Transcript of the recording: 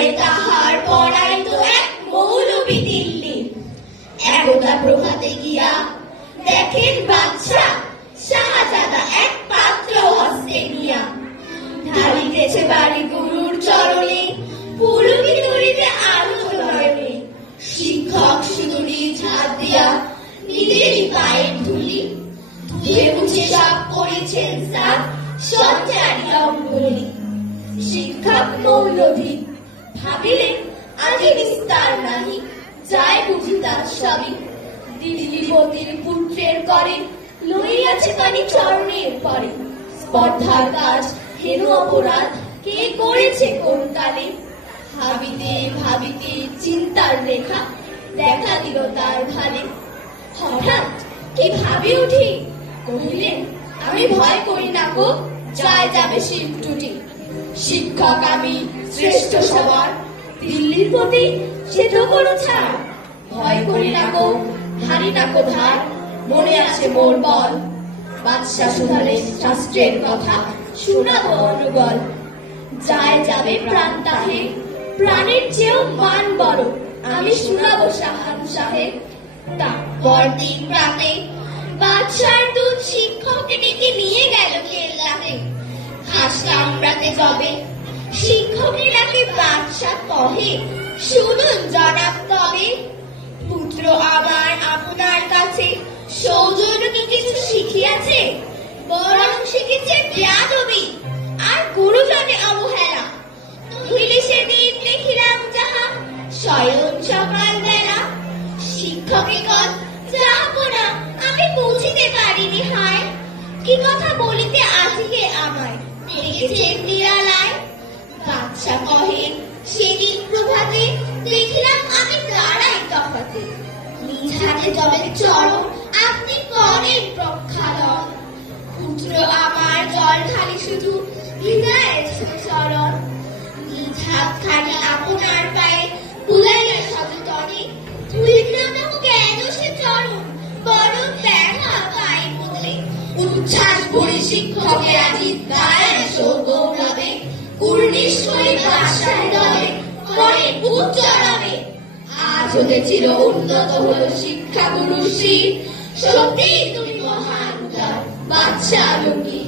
ঘরে তাহার পড়াইত এক মৌলবি দিল্লি। একদা প্রভাতে গিয়া দেখেন বাদশা শাহজাদা এক পাত্র হস্তে নিয়া, ঢালিতেছে বাড়ি গুরুর চরণে, পুলকি তরিতে আলো নয়নে। শিক্ষক শুধু নিজ হাত দিয়া নিজেরই পায়ের ধুলি, ধুয়ে মুছে সব করেছেন সাফ সঞ্চারী অঙ্গলি। শিক্ষক মৌলভী ভাবিলেন আজি বিস্তার নাহি, যায় বুঝি তার সবই। দিল্লিপতির পুত্রের করে লইয়াছে পানি চরণের পরে। স্পর্ধার কাজ হেন অপরাধ কে করেছে কোন কালে। ভাবিতে ভাবিতে চিন্তার রেখা দেখা দিল তার ভালে। হঠাৎ কি ভাবি উঠি, কহিলেন আমি ভয় করি না গো, যায় যাবে শিব টুটি। শিক্ষক আমি শ্রেষ্ঠ সবার, দিল্লির প্রতি সে তো কোনো ছাড়। ভয় করি না গো, ধারি না কো ধার, মনে আছে মোর বল। বাদশা শুধালেন শাস্ত্রের কথা, শুনাবো অনুবল। যায় যাবে প্রাণ তাহে, প্রাণের চেয়েও মান বড়, আমি শুনাবো সাহেব। তারপর দিন রাতে বাদশার দূত শিক্ষককে ডেকে নিয়ে গেল কেল্লাতে। ঘাস কামড়াতে যাবে শিক্ষকের ডাকে বাদশা কহে, শুনুন জনাব তবে। পুত্র আমার আপনার কাছে সৌজন্য কি কিছু শিখিয়াছে? বরং শিখেছে বেয়াদবি আর গুরুজনে অবহেলা। নহিলে সেদিন দেখিলাম যাহা স্বয়ং সকাল বেলা। শিক্ষকে কত যাবো না আমি বুঝিতে পারিনি হায়, কি কথা বলিতে আজিকে আমায় ডেকেছেন নিরালায়। বাদশা কহে সেদিন প্রভাতে দেখিলাম আমি দাঁড়াই তফাতে। নিজ হাতে জলের চরণ আপনি করেন প্রক্ষালন। পুত্র আমার জল ঢালি শুধু ভিজায়েছে চরণ। নিজ হাতখানি আপনার পায়ে বুলাইয়া সযতনে, ধুইলাম কেন সে চরণ বড় ব্যথা পায়ে বদলে। উচ্ছ্বাস ভরে শিক্ষকে আজি গায়ে সৌগৌরবে, কুর্নিশ করে বাদশার দলে করে উচ্চারণে। আজ হতে চির উন্নত হলো শিক্ষা গুরু শ্রী, সত্যি তুমি মহান উদার বাদশা আলমগীর।